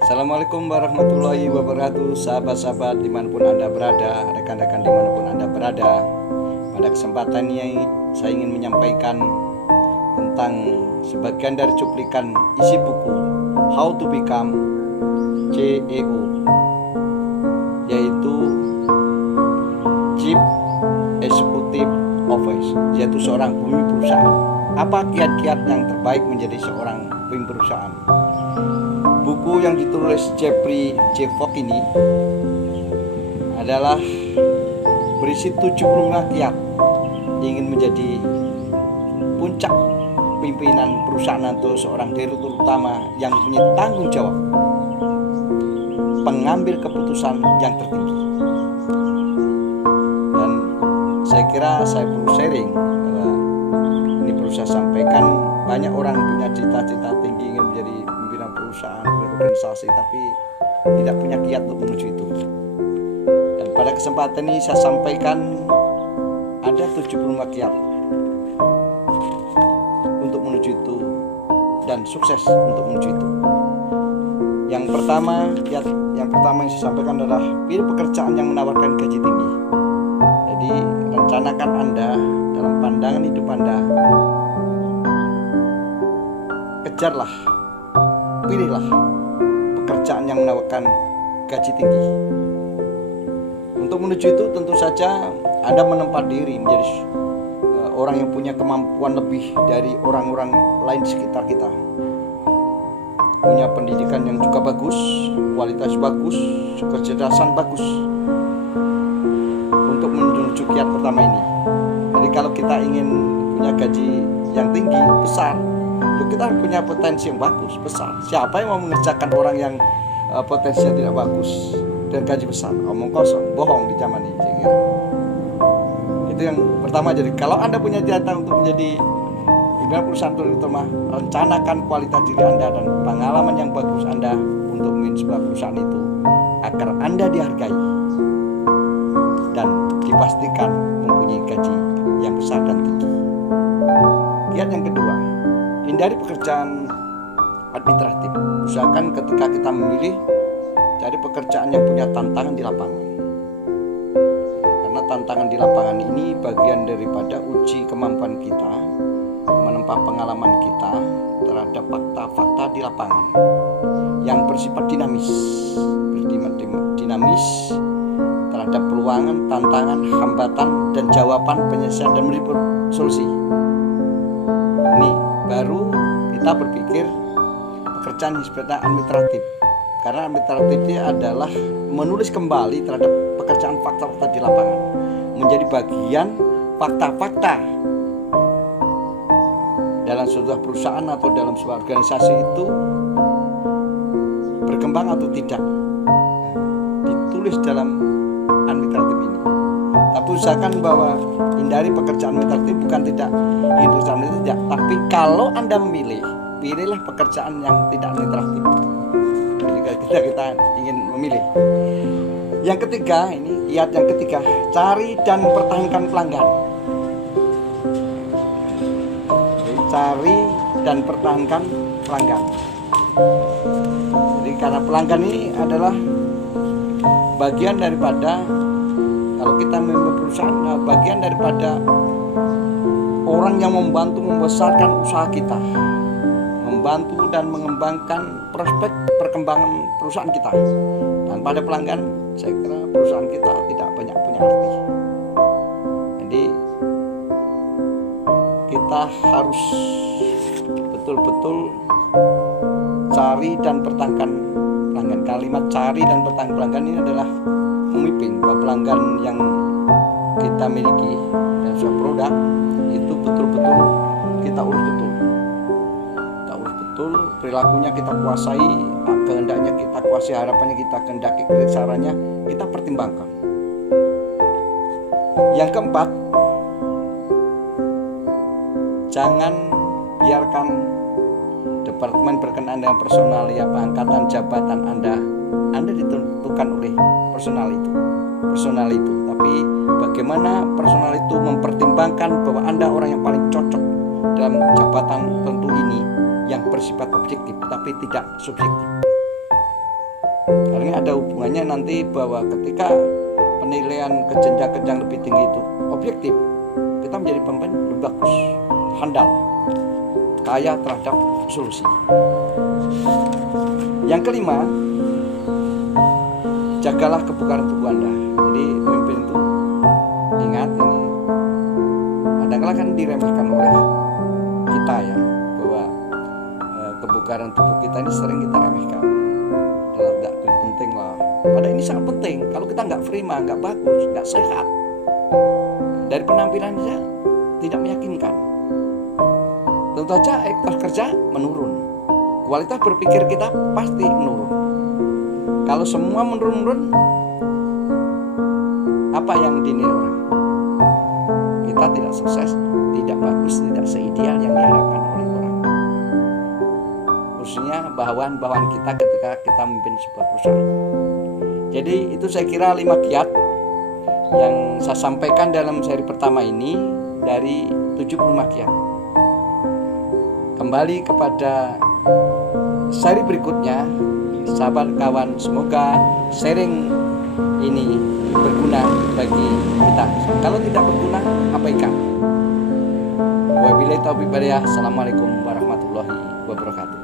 Assalamualaikum warahmatullahi wabarakatuh. Sahabat-sahabat dimanapun Anda berada, rekan-rekan dimanapun Anda berada. Pada kesempatan ini saya ingin menyampaikan tentang sebagian dari cuplikan isi buku How to Become CEO, yaitu Chief Executive Officer, yaitu seorang pemimpin perusahaan. Apa kiat-kiat yang terbaik menjadi seorang pemimpin perusahaan? Buku yang ditulis Jeffrey J. Fogg ini adalah berisi 75 kiat ingin menjadi puncak pimpinan perusahaan atau seorang direktur utama yang punya tanggung jawab pengambil keputusan yang tertinggi. Dan saya kira saya perlu sharing bahwa ini perlu saya sampaikan. Banyak orang punya cita-cita tinggi ingin menjadi pimpinan perusahaan, organisasi, tapi tidak punya kiat untuk menuju itu. Dan pada kesempatan ini saya sampaikan ada 75 kiat untuk menuju itu dan sukses untuk menuju itu. Yang pertama, kiat yang pertama yang saya sampaikan adalah pilih pekerjaan yang menawarkan gaji tinggi. Jadi rencanakan Anda dalam pandangan hidup Anda, kejarlah, pilihlah pekerjaan yang menawarkan gaji tinggi. Untuk menuju itu tentu saja Anda menempa diri menjadi orang yang punya kemampuan lebih dari orang-orang lain di sekitar kita. Punya pendidikan yang juga bagus, kualitas bagus, kecerdasan bagus untuk menuju kiat pertama ini. Jadi kalau kita ingin punya gaji yang tinggi, besar, kita harus punya potensi yang bagus, besar. Siapa yang mau mengerjakan orang yang potensinya tidak bagus dan gaji besar? Omong kosong, bohong di zaman ini, saya kira. Itu yang pertama. Jadi kalau Anda punya cita untuk menjadi pimpinan perusahaan terutama, rencanakan kualitas diri Anda dan pengalaman yang bagus Anda untuk memimpin sebuah perusahaan itu agar Anda dihargai dan dipastikan mempunyai gaji yang besar dan tinggi. Kiat yang kedua, hindari pekerjaan administratif. Usahakan ketika kita memilih, cari pekerjaan yang punya tantangan di lapangan. Karena tantangan di lapangan ini bagian daripada uji kemampuan kita menempa pengalaman kita terhadap fakta-fakta di lapangan yang bersifat dinamis terhadap peluangan, tantangan, hambatan, dan jawaban penyelesaian dan meliput solusi. Ini baru kita berpikir pekerjaan disebutnya administratif, karena administratif itu adalah menulis kembali terhadap pekerjaan fakta-fakta di lapangan, menjadi bagian fakta-fakta dalam sebuah perusahaan atau dalam sebuah organisasi itu berkembang atau tidak, ditulis dalam administratif ini. Tapi usahakan bahwa hindari pekerjaan administratif, bukan tidak ingin pekerjaan itu tidak, tapi kalau Anda memilih, pilihlah pekerjaan yang tidak administratif. Jadi kita ingin memilih. Yang ketiga, ini kiat yang ketiga, cari dan pertahankan pelanggan. Jadi, cari dan pertahankan pelanggan. Jadi karena pelanggan ini adalah bagian daripada, kalau kita memimpin perusahaan, bagian daripada orang yang membantu membesarkan usaha kita, membantu dan mengembangkan prospek perkembangan perusahaan kita. Dan pada pelanggan, saya kira perusahaan kita tidak banyak punya arti. Jadi kita harus betul-betul cari dan pertahankan pelanggan. Kalimat cari dan pertahankan pelanggan ini adalah memimpin bahwa pelanggan yang kita miliki dan sebuah produk itu betul-betul kita urus betul. Kita urus betul, perilakunya kita kuasai, kehendaknya kita kuasai, harapannya kita kehendaki, caranya kita pertimbangkan. Yang keempat, jangan biarkan departemen berkenaan dengan personalia, pengangkatan jabatan Anda ditentukan oleh personal itu, tapi bagaimana personal itu mempertimbangkan bahwa Anda orang yang paling cocok dalam jabatan tentu ini yang bersifat objektif tapi tidak subjektif. Hanya nanti bahwa ketika penilaian ke jenjang lebih tinggi itu objektif, kita menjadi pemimpin lebih bagus, handal, kaya terhadap solusi. Yang kelima, jagalah kebugaran tubuh Anda. Jadi pemimpin itu ingat ini, kadang-kadang kan diremehkan oleh kita ya, bahwa kebugaran tubuh kita ini sering kita remehkan. Tidak penting lah. Padahal ini sangat penting. Kalau kita nggak prima, nggak bagus, nggak sehat, dari penampilan saja tidak meyakinkan, tentu saja etos kerja menurun, kualitas berpikir kita pasti menurun. Kalau semua menurun, apa yang dinilai orang? Kita tidak sukses, tidak bagus, tidak seideal yang diharapkan oleh orang. Khususnya bawahan kita ketika kita memimpin sebuah perusahaan. Jadi itu saya kira 5 kiat yang saya sampaikan dalam seri pertama ini dari 75 kiat. Kembali kepada seri berikutnya, sahabat kawan, semoga sharing ini berguna bagi kita. Kalau tidak berguna, abaikan. Wabillahi taufiq wal hidayah. Assalamualaikum warahmatullahi wabarakatuh.